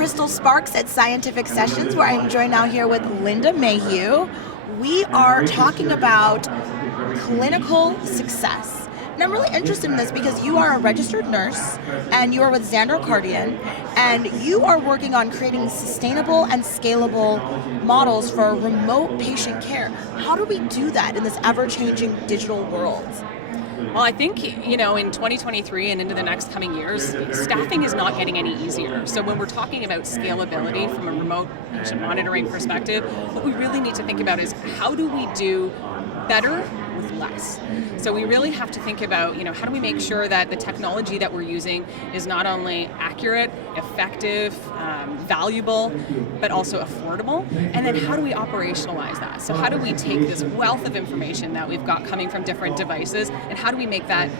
Crystal Sparks at Scientific Sessions, where I'm joined now here with Linda Mayhue. We are talking about clinical success. And I'm really interested in this because you are a registered nurse and you are with Xander Cardian, and you are working on creating sustainable and scalable models for remote patient care. How do we do that in this ever-changing digital world? Well, I think, in 2023 and into the next coming years, staffing is not getting any easier. So when we're talking about scalability from a remote patient monitoring perspective, what we really need to think about is how do we do better with less? So we really have to think about, how do we make sure that the technology that we're using is not only accurate, effective, valuable, but also affordable? And then how do we operationalize that? So how do we take this wealth of information that we've got coming from different devices, and how do we make that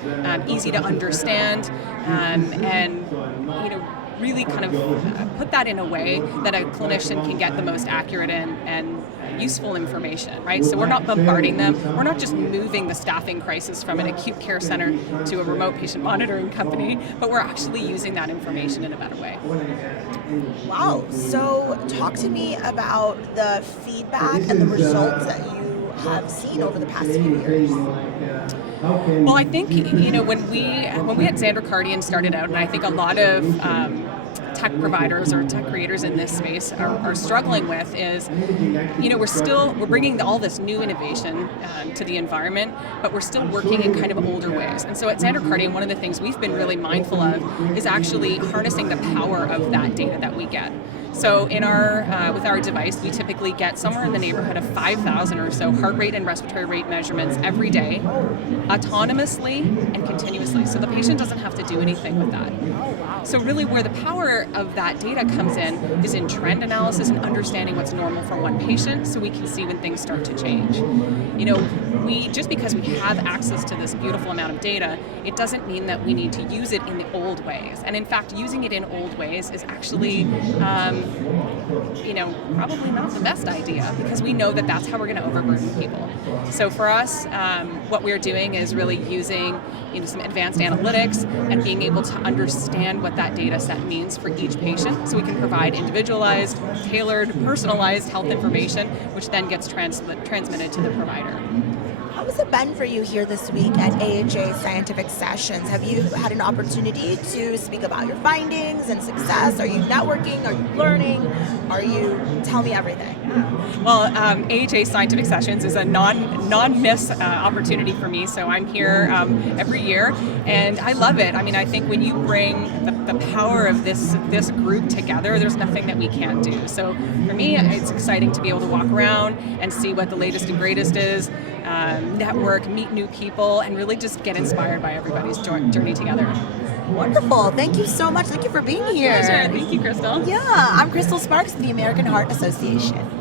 easy to understand and really kind of put that in a way that a clinician can get the most accurate and useful information, right? So we're not bombarding them. We're not just moving the staffing crisis from an acute care center to a remote patient monitoring company, but we're actually using that information in a better way. Wow. So talk to me about the feedback and the results that you have seen over the past few years. Well, I think, when we at Xander Cardian started out, and I think a lot of tech providers or tech creators in this space are struggling with is, we're bringing all this new innovation to the environment, but we're still working in kind of older ways. And so at Xander Cardian, one of the things we've been really mindful of is actually harnessing the power of that data that we get. So in with our device, we typically get somewhere in the neighborhood of 5,000 or so heart rate and respiratory rate measurements every day, autonomously and continuously. So the patient doesn't have to do anything with that. So really where the power of that data comes in is in trend analysis and understanding what's normal for one patient, so we can see when things start to change. Just because we have access to this beautiful amount of data, it doesn't mean that we need to use it in the old ways. And in fact, using it in old ways is actually probably not the best idea, because we know that that's how we're going to overburden people. So for us, what we're doing is really using some advanced analytics and being able to understand what that data set means for each patient, so we can provide individualized, tailored, personalized health information, which then gets transmitted to the provider. How has it been for you here this week at AHA Scientific Sessions? Have you had an opportunity to speak about your findings and success? Are you networking? Are you learning? Tell me everything. Well, AHA Scientific Sessions is a non-miss opportunity for me, so I'm here every year, and I love it. I mean, I think when you bring the power of this group together, there's nothing that we can't do. So for me, it's exciting to be able to walk around and see what the latest and greatest is, network, meet new people, and really just get inspired by everybody's journey together. Wonderful. Thank you so much. Thank you for being here. Pleasure. Thank you, Crystal. Yeah, I'm Crystal Sparks of the American Heart Association.